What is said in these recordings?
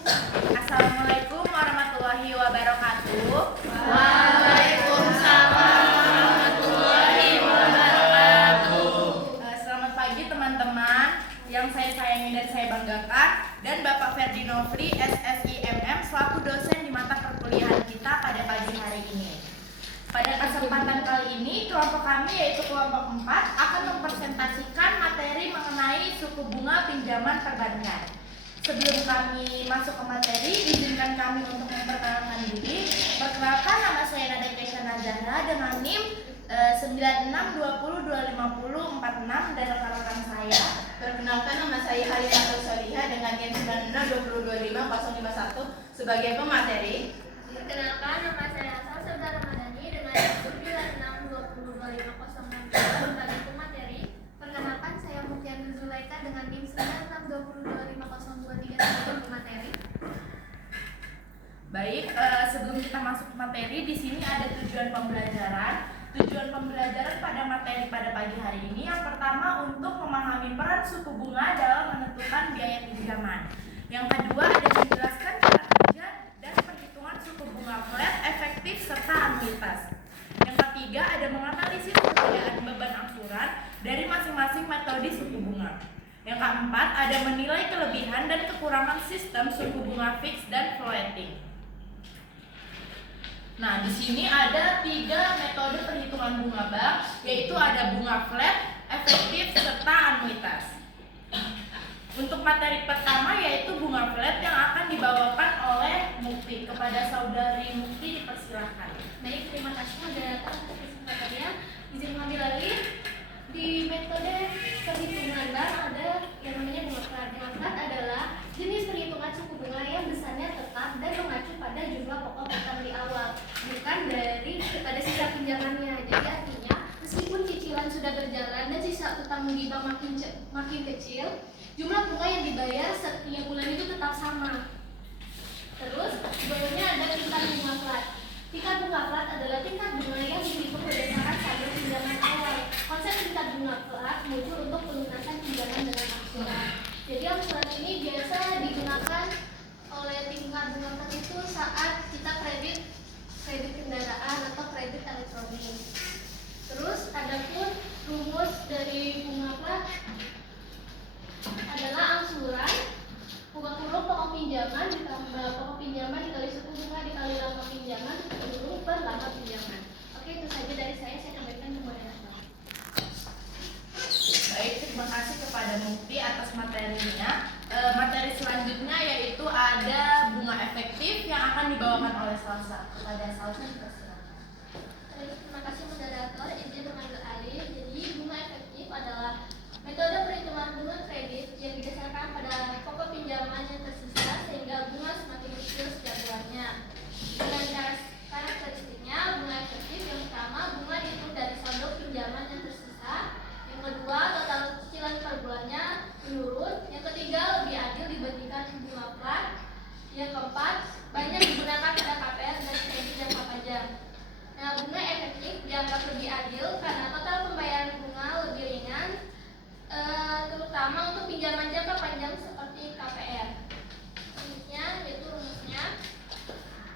Assalamualaikum warahmatullahi wabarakatuh. Waalaikumsalam warahmatullahi wabarakatuh. Selamat pagi teman-teman yang saya sayangi dan saya banggakan, dan Bapak Ferdi Nofri SSIMM selaku dosen di mata perkuliahan kita pada pagi hari ini. Pada kesempatan kali ini, kelompok kami yaitu kelompok 4 akan mempresentasikan materi mengenai suku bunga pinjaman perbankan. Sebelum kami masuk ke materi, izinkan kami untuk memperkenalkan diri. Perkenalkan, nama saya Nada Kesyana Zahra dengan NIM 96202504 dan rekan-rekan saya. Perkenalkan, nama saya Halimatul Solihah dengan NIM 9620250551 sebagai pemateri. Perkenalkan, nama saya Asal Saudara Ramadhani dengan NIM 96202506 sebagai pemateri. Perkenalkan, saya Muktian Zulaika dengan NIM 96202502 sebagai pemateri. Baik, sebelum kita masuk ke materi, di sini ada tujuan pembelajaran. Tujuan pembelajaran pada materi pada pagi hari ini yang pertama untuk memahami peran suku bunga dalam menentukan biaya pinjaman. Yang kedua ada menjelaskan cara kerja dan perhitungan suku bunga flat, efektif serta anuitas. Yang ketiga ada menganalisis perbedaan beban angsuran dari masing-masing metode suku bunga. Yang keempat ada menilai kelebihan dan kekurangan sistem suku bunga fix dan floating. Nah, di sini ada 3 metode perhitungan bunga bank, yaitu ada bunga flat, efektif, serta anuitas. Untuk materi pertama yaitu bunga flat yang akan dibawakan oleh Mukti. Kepada saudari Mukti dipersilahkan. Baik, terima kasih moderator atas kesempatannya. Izin mengambil alih. Di metode perhitungan bank ada yang namanya bunga flat. Bunga flat adalah jenis perhitungan suku bunga yang besarnya tetap dan mengacu pada jumlah pokok utang di awal, bukan dari pada sisa pinjamannya. Jadi artinya meskipun cicilan sudah berjalan dan sisa utang di bank makin kecil, jumlah bunga yang dibayar setiap bulan itu tetap sama. Terus berikutnya ada tingkat bunga flat. Tingkat bunga flat adalah tingkat bunga yang dihitung berdasarkan saldo pinjaman awal. Konsep tingkat bunga flat muncul untuk pelunasan pinjaman dengan angsuran. Jadi angsuran ini biasa digunakan oleh tingkat bunga flat itu saat kita kredit kendaraan atau kredit elektronik. Terus adapun rumus dari bunga flat adalah angsuran buka kurung pokok pinjaman ditambah pokok pinjaman dikali suku bunga dikali lama pinjaman tutup kurung per lama pinjaman. Oke, itu saja dari saya kembalikan ke moderator. Baik, terima kasih kepada Mukti atas materinya. Materi selanjutnya yaitu ada bunga efektif yang akan dibawakan oleh Salsa. Kepada Salsa dipersilakan. Terima kasih moderator, izin mengambil alih. Jadi bunga efektif adalah metode perhitungan bunga kredit yang didasarkan pada pokok pinjaman yang tersisa sehingga bunga semakin kecil setiap bulannya. Dengan karakteristiknya, bunga efektif yang pertama, bunga dihitung dari saldo pinjaman yang tersisa. Yang kedua, total cicilan per bulannya menurun. Yang ketiga, lebih adil dibandingkan bunga flat. Yang keempat, banyak digunakan pada KPR dan kredit jangka panjang. Nah, bunga efektif dianggap lebih adil karena total pembayaran bunga lebih ringan, terutama untuk pinjaman jangka panjang seperti KPR. Selanjutnya yaitu rumusnya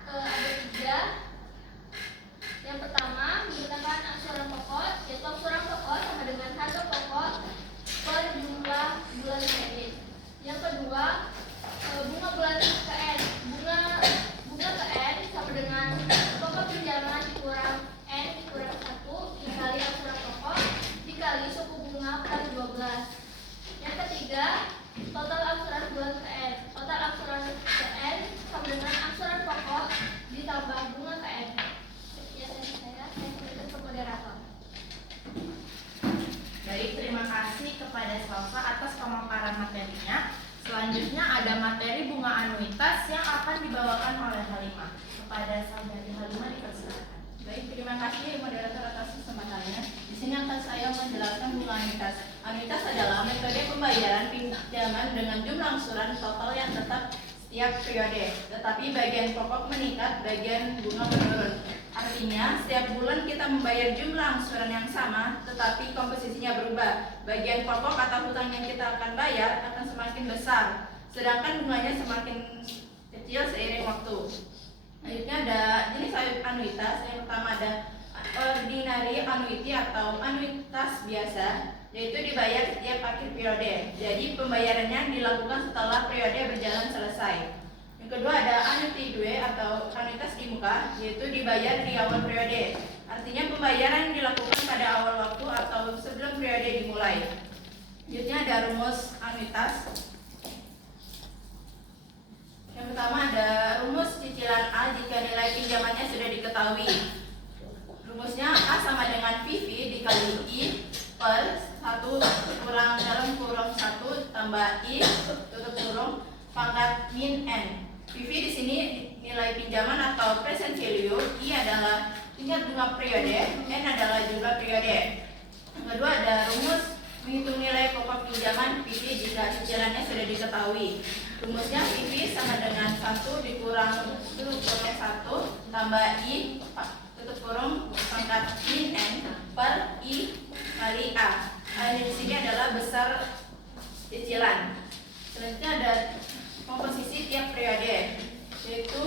ada 3. Yang pertama menggunakan angsuran pokok, yaitu angsuran pokok sama dengan harga pokok per jumlah bulan kredit. Yang kedua bunga bulan KN, bunga KN sama dengan pokok pinjaman dikurang N dikurang 1 dikali angsuran pokok dikali suku bunga per 12. Yang ketiga, total angsuran bulan KN. Total angsuran KN sama dengan angsuran pokok ditambah bunga KN. Sekian dari saya berikan ke moderator. Baik, terima kasih kepada Salsa atas pemaparan materinya. Selanjutnya ada materi bunga anuitas yang akan dibawakan oleh Halimah. Kepada saudari Halimah dipersilakan. Baik, terima kasih moderator atas kesempatannya. Di sini akan saya menjelaskan bunga anuitas. Anuitas adalah metode pembayaran pinjaman dengan jumlah angsuran total yang tetap setiap periode, tetapi bagian pokok meningkat, bagian bunga menurun. Artinya, setiap bulan kita membayar jumlah angsuran yang sama, tetapi komposisinya berubah. Bagian pokok atau hutang yang kita akan bayar akan semakin besar, sedangkan bunganya semakin anuitas. Yang pertama ada ordinary annuity atau anuitas biasa, yaitu dibayar setiap akhir periode. Jadi pembayarannya dilakukan setelah periode berjalan selesai. Yang kedua ada annuity due atau anuitas di muka, yaitu dibayar di awal periode. Artinya pembayaran dilakukan pada awal waktu atau sebelum periode dimulai. Selanjutnya ada rumus anuitas. Yang pertama ada rumus cicilan A jika nilai pinjamannya sudah diketahui. Rumusnya A sama dengan PV dikali I per 1 kurang dalam kurung 1 tambah I tutup kurung pangkat min N. PV di sini nilai pinjaman atau present value, I adalah tingkat bunga periode, N adalah jumlah periode. Yang kedua ada rumus menghitung nilai pokok pinjaman PV jika cicilannya sudah diketahui. Rumusnya PV sama dengan 1 dikurang tutup kurung 1 tambah I tutup kurung pangkat min N per I kali A. A di sini adalah besar cicilan. Selanjutnya ada komposisi tiap periode, yaitu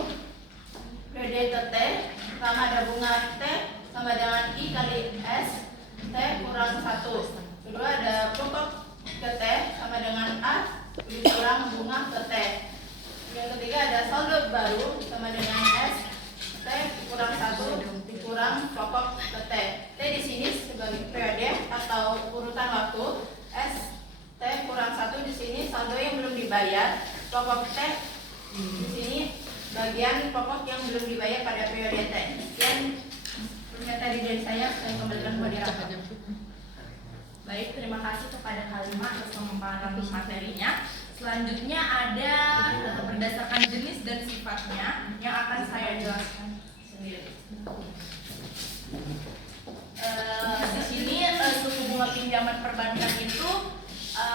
periode T. Pertama ada bunga T sama dengan I kali S T kurang 1. Kedua ada pokok ke T sama dengan A dikurang bunga ke T. Yang ketiga ada saldo baru sama dengan S T kurang 1 dikurang pokok ke T. T di sini sebagai periode atau urutan waktu, S T kurang 1 di sini saldo yang belum dibayar, pokok T di sini bagian pokok yang belum dibayar pada periode T. Sekian pernyataan dari saya kembalikan kepada Rafa. Baik, terima kasih kepada Kalimah atas pemaparan materinya. Selanjutnya ada berdasarkan jenis dan sifatnya yang akan saya jelaskan sendiri. Di sini suku bunga pinjaman perbankan itu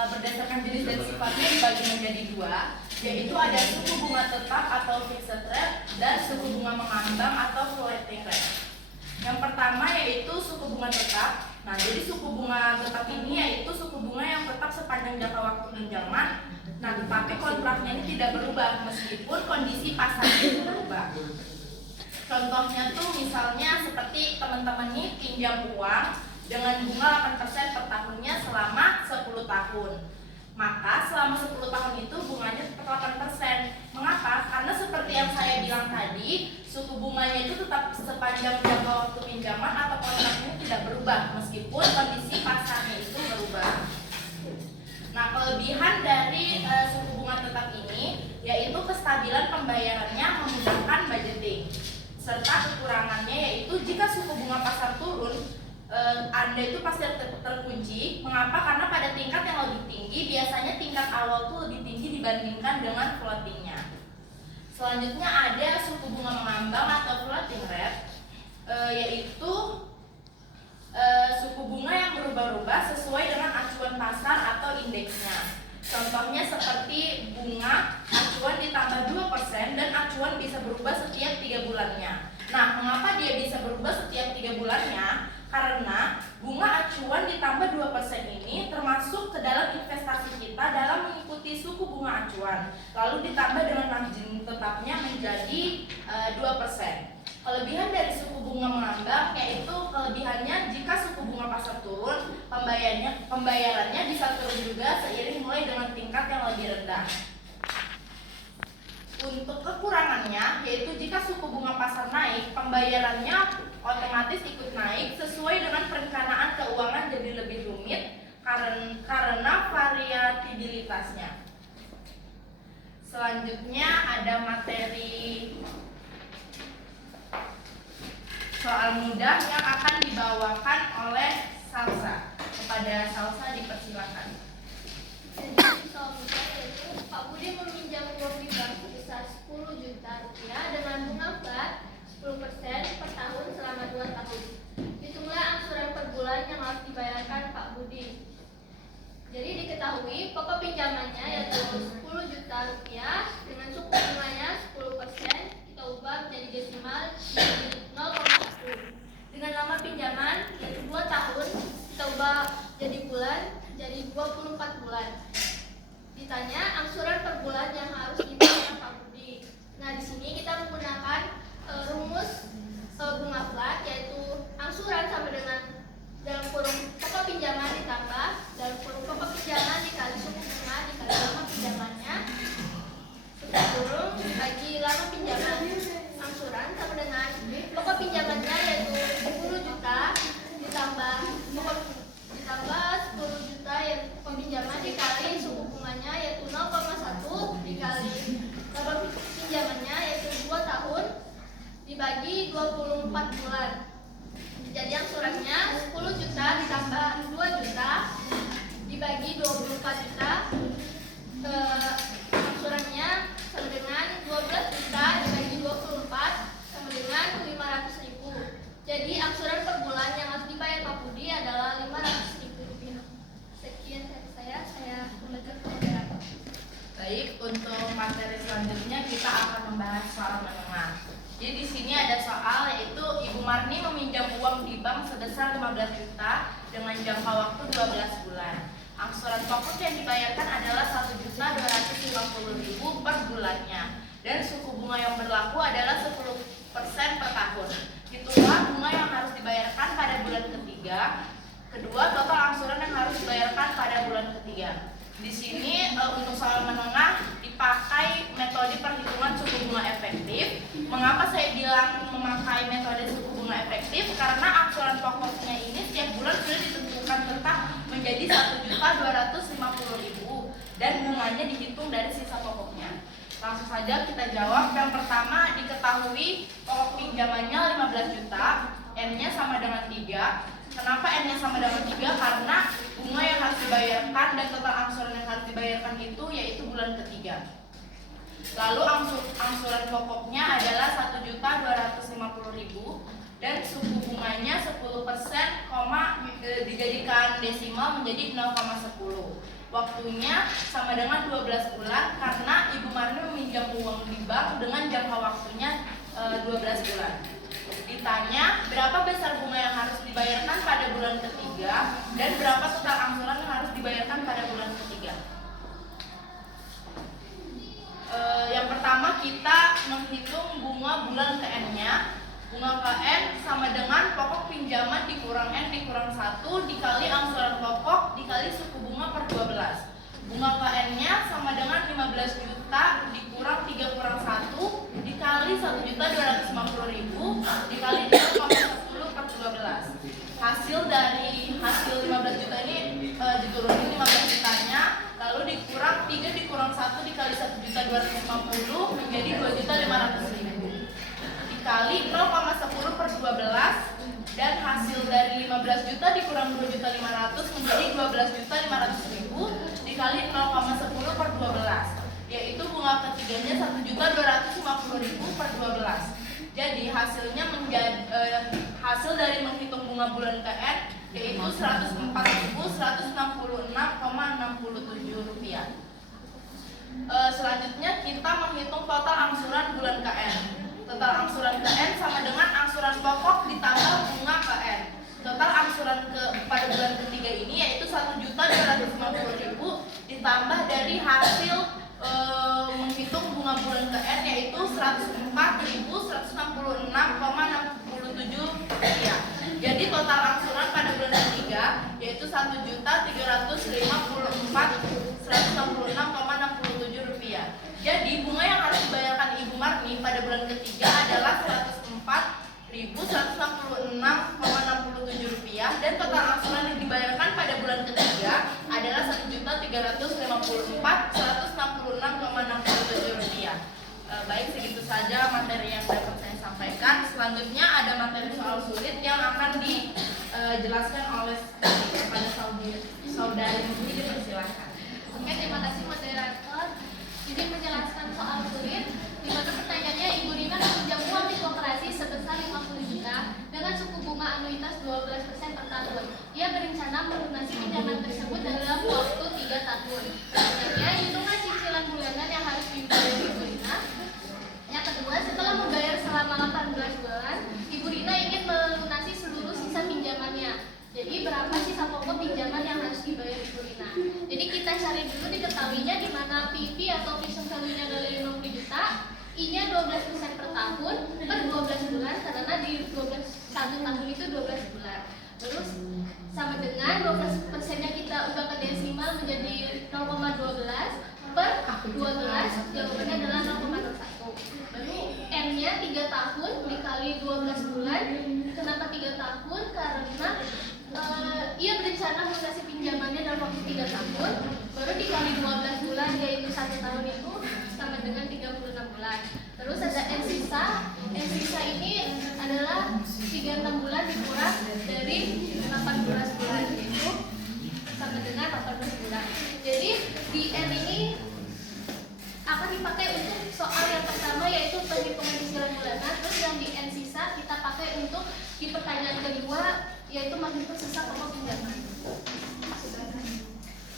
berdasarkan jenis dan sifatnya dibagi menjadi dua, yaitu ada suku bunga tetap atau fixed rate dan suku bunga mengambang atau floating rate. Yang pertama yaitu suku bunga tetap. Nah, jadi suku bunga tetap ini yaitu suku bunga yang tetap sepanjang jangka waktu pinjaman. Nah, tetapi kontraknya ini tidak berubah meskipun kondisi pasarnya itu berubah. Contohnya tuh misalnya seperti teman-teman ini pinjam uang dengan bunga 8% per tahunnya selama 10 tahun. Maka selama 10 tahun itu bunganya tetap 8%. Mengapa? Karena seperti yang saya bilang tadi, suku bunganya itu tetap sepanjang jangka waktu pinjaman atau kontraknya tidak berubah meskipun kondisi pasarnya itu berubah. Nah, kelebihan dari suku bunga tetap ini yaitu kestabilan pembayarannya memudahkan budgeting. Serta kekurangannya yaitu jika suku bunga pasar turun, Anda itu pasti terkunci. Mengapa? Karena pada tingkat yang lebih tinggi biasanya tingkat awal itu lebih tinggi dibandingkan dengan floatingnya. Selanjutnya ada suku bunga mengambang atau floating rate, yaitu suku bunga yang berubah-ubah sesuai dengan acuan pasar atau indeksnya. Contohnya seperti bunga acuan ditambah 2% dan acuan bisa berubah setiap 3 bulannya. Nah, mengapa dia bisa berubah setiap 3 bulannya? Karena bunga acuan ditambah 2% ini termasuk ke dalam investasi kita dalam mengikuti suku bunga acuan. Lalu ditambah dengan margin tetapnya menjadi 2%. Kelebihan dari suku bunga mengambang yaitu kelebihannya jika suku bunga pasar turun, pembayarannya bisa turun juga seiring mulai dengan tingkat yang lebih rendah. Untuk kekurangannya yaitu jika suku bunga pasar naik, pembayarannya otomatis ikut naik sesuai dengan perencanaan keuangan jadi lebih rumit karena variabilitasnya. Selanjutnya ada materi soal mudah yang akan dibawakan oleh Salsa. Kepada Salsa dipersilakan. Jadi soal mudah yaitu Pak Budi meminjam uang di bank sebesar 10 juta rupiah dengan bunga flat 10% per tahun selama 2 tahun. Hitunglah angsuran per bulan yang harus dibayarkan Pak Budi. Jadi diketahui pokok pinjamannya yaitu 10 juta rupiah dengan suku bunganya 10%, kita ubah menjadi desimal menjadi 0,1. Dengan lama pinjaman yaitu 2 tahun, kita ubah jadi bulan jadi 24 bulan. Ditanya angsuran per bulan yang harus dibayar dibagi 24 bulan. Jadi angsurannya 10 juta ditambah 2 juta dibagi 24 juta. Angsurannya sama dengan 12 juta dibagi 24 sama dengan 500.000. Jadi angsuran per bulan yang harus dibayar Pak Budi adalah 500.000 rupiah. Sekian dari saya kembalikan ke moderator. Baik, untuk materi selanjutnya kita akan membahas soal menengah. Jadi di sini ada soal yaitu Ibu Marni meminjam uang di bank sebesar 15 juta dengan jangka waktu 12 bulan. Angsuran pokok yang dibayarkan adalah 1.250.000 per bulannya dan suku bunga yang berlaku adalah 10% per tahun. Hitunglah bunga yang harus dibayarkan pada bulan ketiga. Kedua, total angsuran yang harus dibayarkan pada bulan ketiga. Di sini untuk soal menengah dipakai metode perhitungan suku bunga efektif. Mengapa saya bilang memakai metode suku bunga efektif? Karena angsuran pokoknya ini setiap bulan sudah ditentukan tetap menjadi 1.250.000 dan bunganya dihitung dari sisa pokoknya. Langsung saja kita jawab. Yang pertama, diketahui pokok pinjamannya 15 juta, N-nya sama dengan 3. Kenapa N-nya sama dengan 3? Karena bunga yang harus dibayarkan dan total angsuran yang harus dibayarkan itu yaitu bulan ketiga. Lalu angsuran pokoknya adalah 1.250.000 dan suku bunganya 10%, dijadikan desimal menjadi 0,10. Waktunya sama dengan 12 bulan karena Ibu Marni meminjam uang di bank dengan jangka waktunya 12 bulan. Ditanya berapa besar bunga yang harus dibayarkan pada bulan ketiga dan berapa total angsuran yang harus dibayarkan pada bulan ketiga. Yang pertama kita menghitung bunga bulan ke N-nya. Bunga ke N sama dengan pokok pinjaman dikurang N dikurang 1 dikali angsuran pokok dikali suku bunga per 12. Bunga ke N-nya sama dengan 15 juta dikurang 3 kurang 1 dikali 1.250.000 dikali 0,10 per 12. Hasil 15 juta ini diturunin 15 jutanya, lalu dikurang 3 dikurang 1 dikali 1.250 menjadi 2.500.000 dikali 0,10 per 12 dan hasil dari 15 juta dikurang 2.500 menjadi 12.500.000 dikali 0,10 per 12, yaitu bunga ketiganya 1.250.000 per 12. Jadi hasilnya hasil dari menghitung bunga bulan ke N yaitu 104.166,67 rupiah. Selanjutnya kita menghitung total angsuran bulan ke N. Total angsuran ke N sama dengan angsuran pokok ditambah bunga ke N. Total angsuran pada bulan ketiga ini yaitu 1.250.000 ditambah dari hasil menghitung bunga bulan ke N yaitu 104.166,67 rupiah. Jadi total angsuran pada bulan ketiga yaitu 1.364.166,67 rupiah. Jadi bunga yang harus dibayarkan Ibu Marni pada bulan ketiga adalah 104.166,67 rupiah dan total angsuran yang dibayarkan pada bulan ketiga adalah 1.354.166,67 rupiah. Baik, segitu saja materi yang dapat saya sampaikan. Selanjutnya ada materi soal sulit yang akan dijelaskan oleh kepada saudari Mufti. Dipersilakan. Oke, terima kasih moderator. Izin menjelaskan soal sulit. Di mana pertanyaannya, Ibu Rina meminjam uang di koperasi sebesar 50 juta dengan suku bunga anuitas 12% per tahun. Ia berencana melunasi pinjaman tersebut dalam waktu 3 tahun. Selanjutnya, hitunglah cicilan bulanan yang harus dibayar Ibu Rina. Yang kedua, setelah membayar selama 18 bulan, Ibu Rina ingin melunasi seluruh sisa pinjamannya. Jadi berapa sisa pokok pinjaman yang harus dibayar Ibu Rina? Jadi kita cari dulu diketahuinya di mana PV atau present value-nya adalah 50 juta, I-nya 12% per tahun per 12 bulan karena di 1 tahun itu 12 bulan. Terus sama dengan 12%-nya kita ubah ke desimal menjadi 0,12 per 12, jawabannya adalah 0,01. Lalu M-nya 3 tahun dikali 12 bulan. Kenapa 3 tahun? Karena ia berencana melunasi pinjamannya dalam waktu 3 tahun, baru dikali 12 bulan yaitu 1 tahun itu sama dengan 36 bulan. Terus ada N sisa. N sisa ini adalah 36 bulan dikurang dari 18 bulan, yaitu sama dengan 18 bulan. Jadi di N ini akan dipakai untuk soal yang pertama, yaitu perhitungan cicilan bulanan. Terus yang di N sisa kita pakai untuk di pertanyaan kedua, yaitu menghitung sisa pokok pinjaman.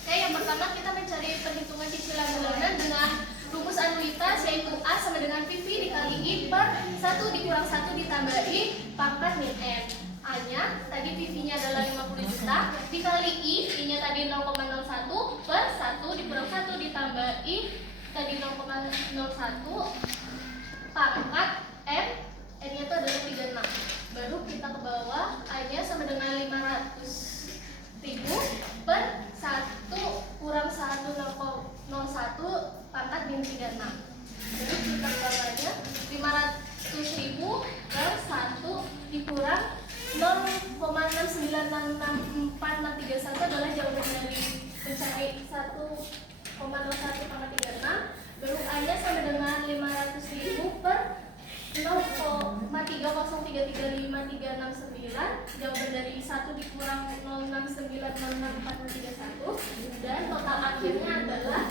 Oke, yang pertama kita mencari perhitungan cicilan bulanan dengan rumus anuitas, yaitu A sama dengan PV dikali I per 1 dikurang 1 ditambah I pangkat min N. A-nya tadi PV-nya adalah 50 juta dikali I-nya tadi 0,01 per 1 dikurang 1 ditambah I tadi 0,01 pangkat M. N-nya itu adalah 36. Baru kita ke bawah, A-nya sama dengan 500.000 per 1 kurang 1,01 pangkat min 36. Jadi kita ke bawahnya 500.000 per 1 dikurang 0,6966431 adalah jawaban dari mencari 1,01 pangkat 36. Baru A-nya sama dengan 500.000 per 0,30335369. Jawaban dari 1 dikurang 069066431, dan total akhirnya adalah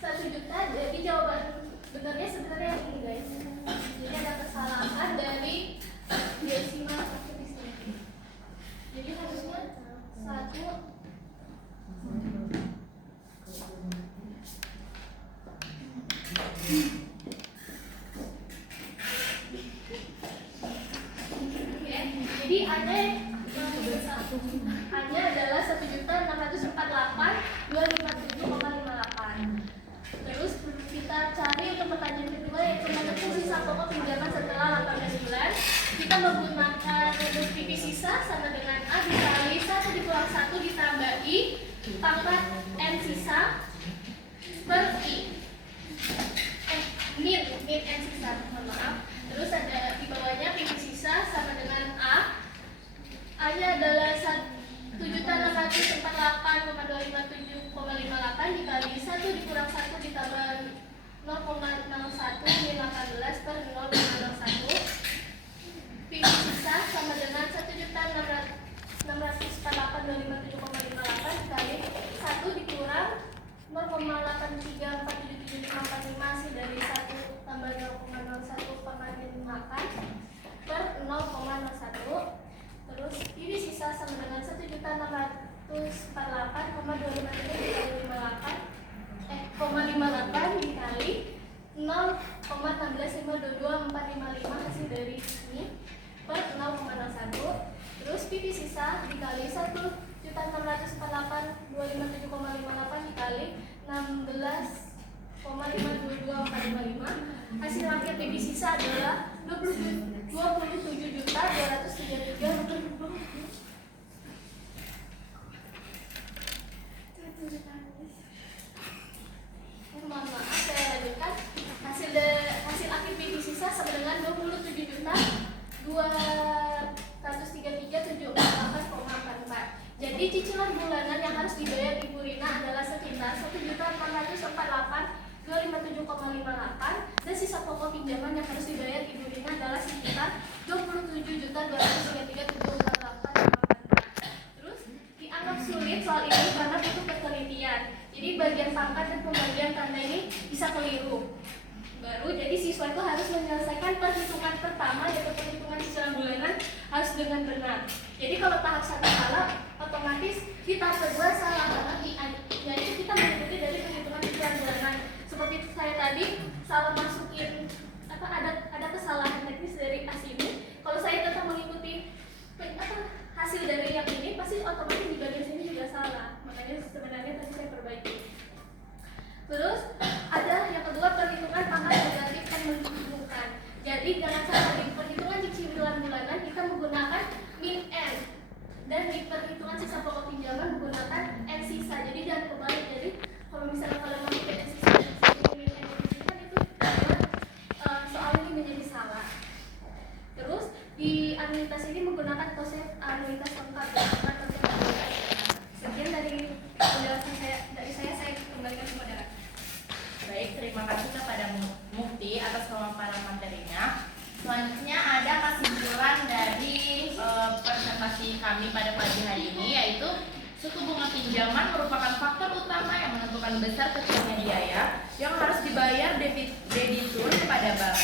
1 juta. Jadi jawaban benarnya sebenarnya yang ini, guys. Jadi ada kesalahan dari desimal di sini. Jadi harusnya 1. Jadi A-nya adalah 1.648.257,58. Terus kita cari untuk pertanyaan kedua, yaitu menghitung sisa pokok pinjaman setelah 18 bulan. Kita menggunakan rumus PV sisa sama dengan A dikali 1 dikurang 1 ditambah I pangkat N sisa per I. Min N sisa, mohon maaf. Terus ada di bawahnya PV sisa sama dengan A-nya adalah 1.648,257,58 dikali 1 dikurang 1 ditambah 0,01 min 18 per 0,01. PV sisa sama dengan 1.648,257,58 dikali 1 dikurang 0,83477545 hasil dari 1 tambah 0,01 pangkat min 8 per 0,01. Terus ini sisa sama dengan 1.648,257 dikali 0,165224555 hasil dari ini per 0,01. Terus PV sisa dikali 1.648,257,58 dikali 16,522,455. Hasil akhir PV sisa adalah 27.233.000. Mohon maaf, saya lanjutkan. Hasil akhir PV sisa sama dengan 27.233.748,44. Jadi cicilan bulanan yang harus dibayar Ibu Rina adalah sekitar 1.448.257,58, dan sisa pokok pinjaman yang harus dibayar Ibu Rina adalah sekitar 27.233.748,44. Terus dianggap sulit soal ini karena butuh ketelitian. Jadi bagian pangkat dan pembagian tanda ini bisa keliru. Baru jadi siswa itu harus menyelesaikan perhitungan pertama, yaitu perhitungan cicilan bulanan, harus dengan benar. Jadi kalau tahap 1 salah, otomatis di tahap kedua salah, karena yaitu kita mengikuti dari perhitungan cicilan bulanan. Seperti saya tadi salah masukin ada kesalahan teknis dari as ini. Kalau saya tetap mengikuti hasil dari yang ini, pasti otomatis di bagian sini juga salah. Makanya sebenarnya tadi saya perbaiki. Terus ada yang kedua, perhitungan pangkat negatif dan menghubungkan. Jadi jangan salah, di perhitungan cicilan bulanan kita menggunakan min N, dan di perhitungan sisa pokok pinjaman menggunakan N sisa. Jadi jangan kebalik. Jadi kalau misalnya kalian memakai N sisa dan min N sisa, itu soal ini menjadi salah. Terus di anuitas ini menggunakan konsep anuitas lengkap. Sekian dari penjelasan saya kembalikan ke moderator. Baik, terima kasih kepada Mufti atas pemaparan materinya. Selanjutnya ada kesimpulan dari presentasi kami pada pagi hari ini, yaitu suku bunga pinjaman merupakan faktor utama yang menentukan besar kecilnya biaya yang harus dibayar debitur kepada bank.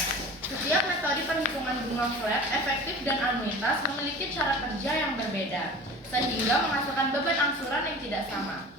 Setiap metode perhitungan bunga flat, efektif, dan anuitas memiliki cara kerja yang berbeda, sehingga menghasilkan beban angsuran yang tidak sama.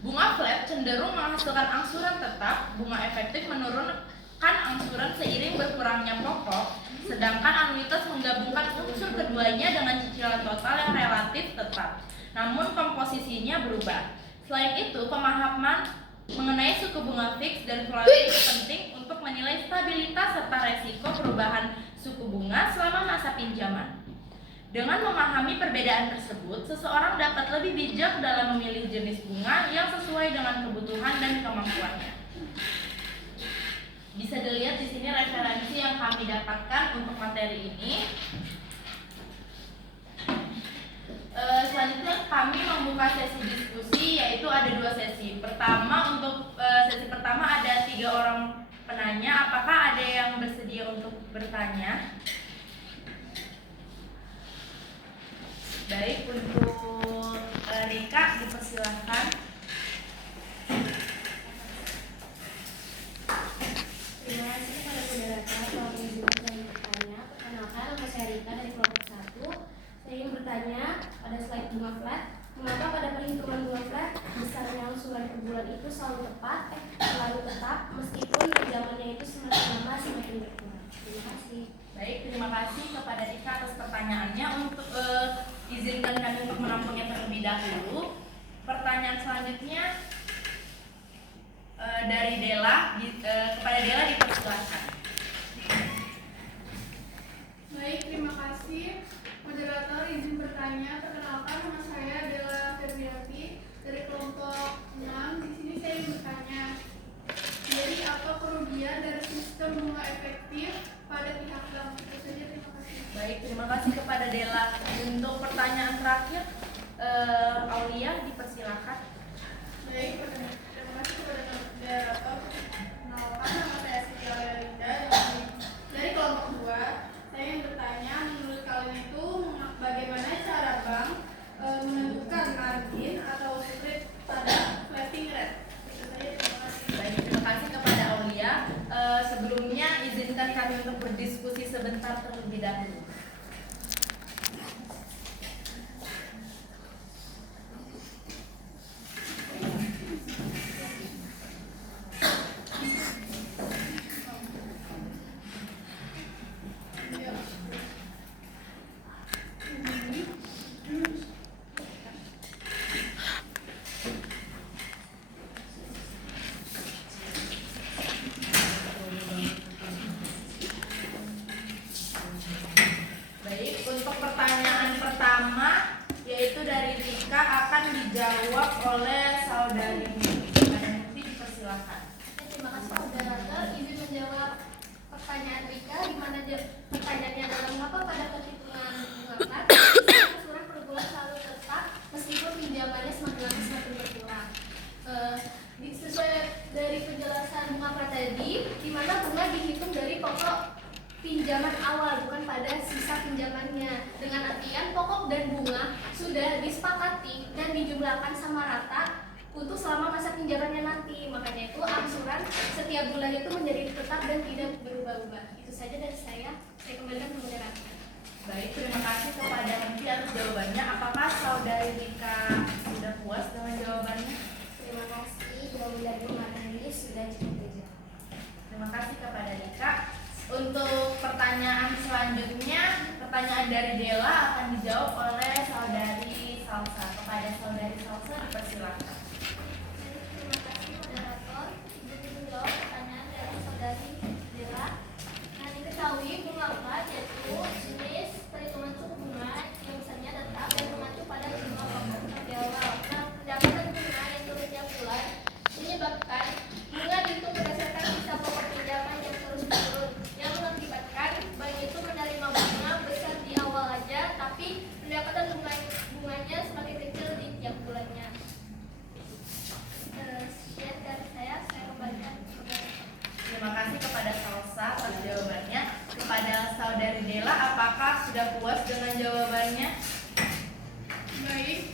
Bunga flat cenderung menghasilkan angsuran tetap, bunga efektif menurunkan angsuran seiring berkurangnya pokok, sedangkan anuitas menggabungkan unsur keduanya dengan cicilan total yang relatif tetap, namun komposisinya berubah. Selain itu, pemahaman mengenai suku bunga fix dan floating penting untuk menilai stabilitas serta resiko perubahan suku bunga selama masa pinjaman. Dengan memahami perbedaan tersebut, seseorang dapat lebih bijak dalam memilih jenis bunga yang sesuai dengan kebutuhan dan kemampuannya. Bisa dilihat di sini referensi yang kami dapatkan untuk materi ini. Selanjutnya kami membuka sesi diskusi, yaitu ada 2 sesi. Pertama, untuk sesi pertama ada 3 orang penanya. Apakah ada yang bersedia untuk bertanya? Baik, untuk Rika dipersilahkan. Terima kasih kepada moderator telah mengizinkan saya bertanya. Perkenalkan, nama saya Rika dari kelompok 1. Saya ingin bertanya pada slide bunga flat, mengapa pada perhitungan bunga flat besarnya angsuran per bulan itu selalu tetap meskipun pinjamannya itu semakin lama semakin berkurang? Terima kasih. Baik, terima kasih kepada Rika atas pertanyaannya. Untuk izinkan kami untuk menampungnya terlebih dahulu. Pertanyaan selanjutnya dari Dela, kepada Dela dipersilakan. Baik, terima kasih. Moderator izin bertanya. Perkenalkan, nama saya Dela Febriati dari kelompok 6. Di sini saya ingin bertanya. Jadi apa kerugian dari sistem bunga efektif pada pihak bank? Itu saja, terima kasih. Baik, terima kasih kepada Dela. Untuk pertanyaan terakhir, Aulia dipersilakan. Baik, terima kasih kepada moderator. Perkenalkan, nama saya Siti Aulia dari kelompok 2. Saya ingin bertanya, menurut kalian itu bagaimana cara bank menentukan margin atau spread pada floating rate? Itu saja, terima kasih. Baik, terima kasih kepada Aulia. Sebelumnya izinkan kami untuk berdiskusi sebentar terlebih dahulu. Baik, untuk pertanyaan pertama yaitu dari Rika akan dijawab oleh saudari Mukti, dipersilakan. Terima kasih moderator izin menjawab pertanyaan Rika, di mana pertanyaannya adalah mengapa pada perhitungan bunga flat angsuran per bulan selalu tetap meskipun pinjamannya semakin lama semakin berkurang. Sesuai dari penjelasan bunga flat tadi, di mana bunga dihitung dari pokok pinjaman awal bukan pada sisa pinjamannya, dengan artian pokok dan bunga sudah disepakati dan dijumlahkan sama rata untuk selama masa pinjamannya nanti. Makanya itu angsuran setiap bulan itu menjadi tetap dan tidak berubah-ubah. Itu saja dari saya kembalikan ke moderator. Baik, terima kasih kepada Mukti atas jawabannya. Apakah saudari Rika sudah puas dengan jawabannya? Terima kasih, jawaban dari materi sudah cukup terjawab. Terima kasih kepada Rika. Untuk pertanyaan selanjutnya, pertanyaan dari Dela akan dijawab oleh saudari Salsa. Kepada saudari Salsa dipersilakan. Terima kasih moderator. Izin menjawab pertanyaan dari saudari Dela. Nah, diketahui bunga flat yaitu jenis perhitungan suku bunga yang besarnya tetap dan mengacu pada jumlah pokok di awal. Nah, pendapatan bunga yang turun tiap bulan menyebabkan bunga dihitung berdasarkan sisa pokok pinjaman yang terus turun, yang mengakibatkan bank itu menerima bunga besar di awal aja, tapi pendapatan bunganya semakin kecil di tiap bulannya. Sekian dari saya kembalikan kepada Terima kasih kepada atas jawabannya. Kepada saudari Dela, apakah sudah puas dengan jawabannya? Baik,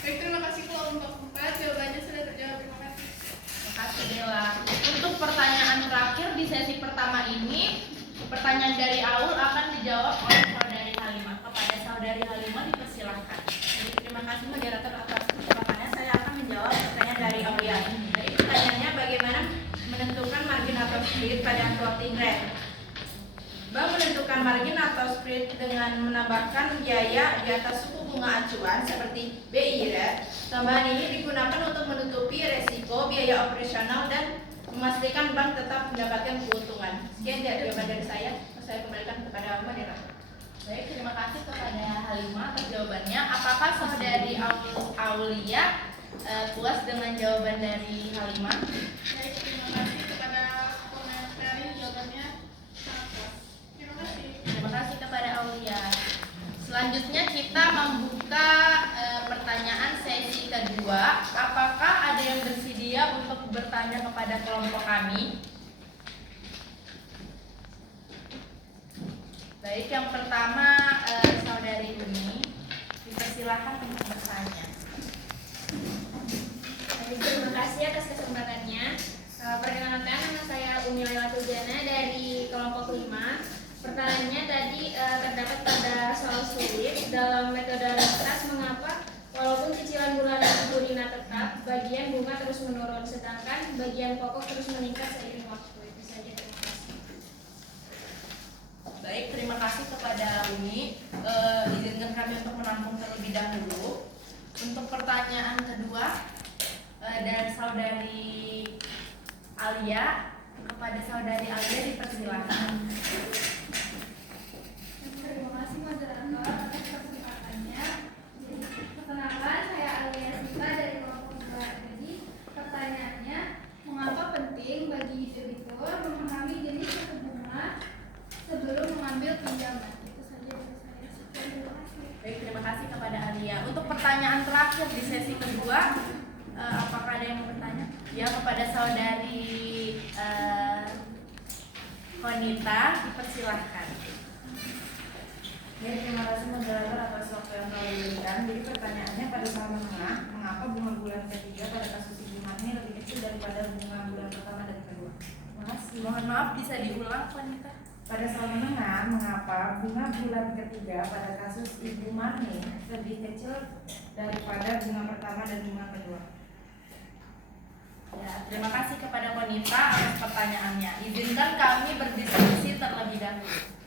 terima kasih kelompok 4. Jawabannya sudah terjawab. Terima kasih. Terima kasih Dela. Untuk pertanyaan terakhir di sesi pertama ini, pertanyaan dari Aul akan dijawab oleh saudari Halimah. Kepada saudari Halimah dipersilahkan. Jadi, terima kasih moderator atas kesempatannya. Saya akan menjawab pertanyaan dari Aulia. Jadi pertanyaannya bagaimana menentukan margin atau spread pada floating rate? Bank menentukan margin atau spread dengan menambahkan biaya di atas suku bunga acuan seperti BI rate. Tambahan ini digunakan untuk menutupi resiko biaya operasional dan memastikan bank tetap mendapatkan keuntungan. Sekian jawaban dari saya. Saya kembalikan kepada moderator. Baik, terima kasih kepada Halimah atas jawabannya. Apakah saudari Aulia puas dengan jawaban dari Halimah? Baik, terima kasih kepada komentar jawabannya sangat puas. Terima kasih. Terima kasih kepada Aulia. Selanjutnya kita membuka pertanyaan sesi kedua. Apakah ada yang bersedia untuk bertanya kepada kelompok kami? Baik, yang pertama saudari Uni, dipersilakan untuk bertanya. Terima kasih atas kesempatannya. Perkenalkan, nama saya Umi Lailatul Jana dari kelompok 5. Pertanyaannya tadi terdapat pada soal sulit dalam metode rentras mengapa walaupun cicilan bulanan Ibu Rina tetap, bagian bunga terus menurun sedangkan bagian pokok terus meningkat seiring waktu. Itu saja, terima kasih. Baik, terima kasih kepada Umi. Izinkan kami untuk menampung terlebih dahulu. Untuk pertanyaan kedua dari saudari Alia, kepada saudari Alia dipersilakan. Terima kasih moderator atas kesempatannya. Perkenalkan, saya Alia Siva dari kelompok 2. Jadi pertanyaannya, mengapa penting bagi debitur memahami jenis suku bunga sebelum mengambil pinjaman? Itu saja dari saya. Terima kasih. Baik, terima kasih kepada Alia. Untuk pertanyaan terakhir di sesi kedua, apakah ada yang mau bertanya? Ya, kepada saudari Konita, dipersilahkan. Ya, terima kasih moderator atas waktu yang telah diberikan. Jadi pertanyaannya pada soal menengah, mengapa bunga bulan ketiga pada kasus Ibu Mani lebih kecil daripada bunga bulan pertama dan kedua? Terima kasih. Mohon maaf, bisa diulang, Konita? Pada soal menengah, mengapa bunga bulan ketiga pada kasus Ibu Mani lebih kecil daripada bunga pertama dan bunga kedua? Ya, terima kasih kepada Konita atas pertanyaannya. Izinkan kami berdiskusi terlebih dahulu.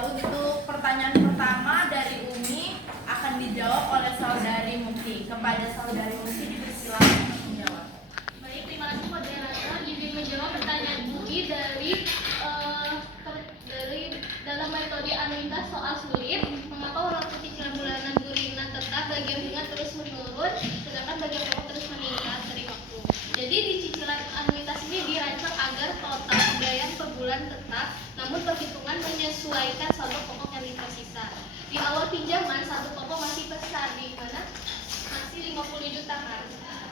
Untuk pertanyaan pertama dari Umi akan dijawab oleh saudari Mukti. Kepada saudari Mukti dipersilakan untuk menjawab. Baik, terima kasih moderator. Izin menjawab pertanyaan Budi dari dalam metode anuitas soal sulit. Mengapa walaupun cicilan bulanan Bu Rina tetap, bagian bunga terus menurun, sedangkan bagian pokok terus meningkat seiring waktu. Jadi di cicilan anuitas ini dirancang agar total pembayaran per bulan tetap, namun perhitungan menyesuaikan saldo pokok yang tersisa. Di awal pinjaman saldo pokok masih besar, di mana masih 50 juta kan,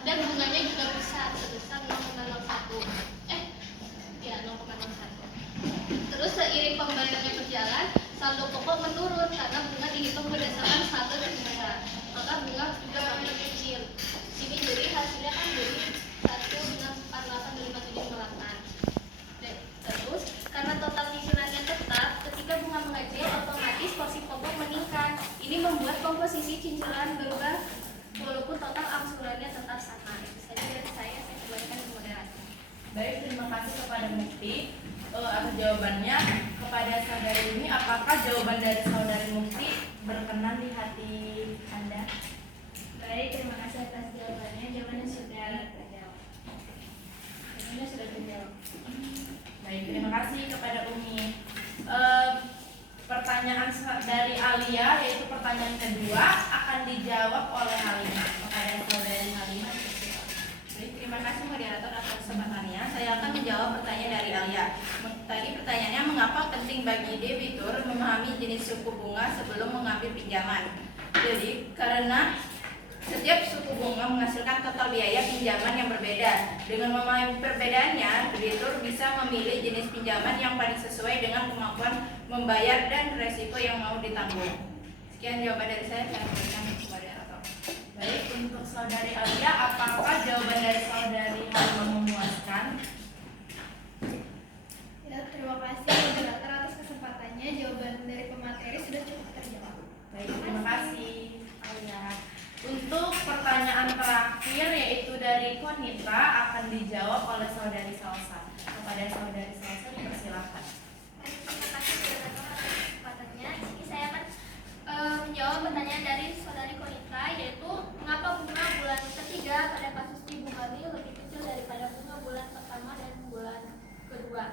dan bunganya juga besar sebesar 0,01. Ya 0,01. Terus seiring pembayarannya berjalan, saldo pokok menurun karena bunga dihitung berdasarkan saldo negara, maka bunga juga makin kecil. Sini jadi hasilnya kan jadi 1,48,57,8. Terus karena total cicilannya tetap, ketika bunga mengecil otomatis porsi pokok meningkat. Ini membuat komposisi cicilan berubah walaupun total angsurannya tetap sama. Itu saja dari saya kembalikan ke moderator. Baik, terima kasih kepada Mukti atas jawabannya. Kepada saudari ini, apakah jawaban dari saudari Mukti berkenan di hati Anda? Baik, terima kasih atas jawabannya. Jawabannya sudah terjawab. Jawabannya sudah terjawab. Baik, terima kasih kepada Umi. Pertanyaan pertanyaan dari Alia, yaitu pertanyaan kedua, akan dijawab oleh Halimah. Kepada saudari Halimah. Baik, terima kasih moderator atas kesempatannya. Saya akan menjawab pertanyaan dari Alia. Tadi pertanyaannya, mengapa penting bagi debitur memahami jenis suku bunga sebelum mengambil pinjaman? Jadi, karena setiap suku bunga menghasilkan total biaya pinjaman yang berbeda. Dengan memahami perbedaannya, debitur bisa memilih jenis pinjaman yang paling sesuai dengan kemampuan membayar dan resiko yang mau ditanggung. Sekian jawaban dari saya berikan kepada moderator. Baik, untuk saudari Alia, apakah jawaban dari saudari Halimah memuaskan? Ya, terima kasih moderator atas kesempatannya. Jawaban dari pemateri sudah cukup terjawab. Baik, terima kasih Alia. Untuk pertanyaan terakhir, yaitu dari Konita, akan dijawab oleh saudari Salsa. Kepada saudari Salsa dipersilakan. Terima kasih moderator atas kesempatannya. Ini saya akan menjawab pertanyaan dari saudari Konita, yaitu mengapa bunga bulan ketiga pada kasus ibu hamil lebih kecil daripada bunga bulan pertama dan bulan kedua.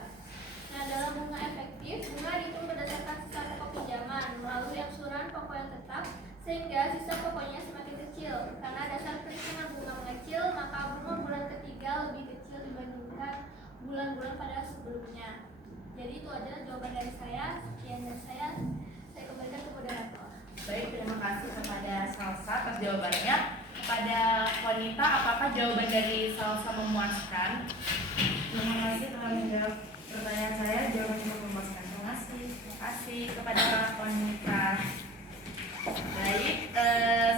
Nah, dalam bunga efektif, bunga dihitung berdasarkan sisa pokok pinjaman melalui angsuran pokok yang tetap, sehingga sisa pokoknya semakin kecil. Karena dasar perhitungan bunga mengecil, maka bunga bulan ketiga lebih kecil dibandingkan bulan-bulan pada sebelumnya. Jadi itu aja jawaban dari saya. Sekian dari saya kembalikan ke moderator. Baik, terima kasih kepada Salsa atas jawabannya. Kepada Konita, apakah jawaban dari Salsa memuaskan? Terima kasih telah menjawab pertanyaan saya. Jawaban cukup memuaskan. Terima kasih. Terima kasih kepada Konita. Baik,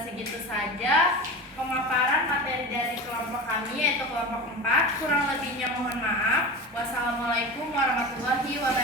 segitu saja pemaparan materi dari kelompok kami, yaitu kelompok 4. Kurang lebihnya mohon maaf. Wassalamualaikum warahmatullahi wabarakatuh.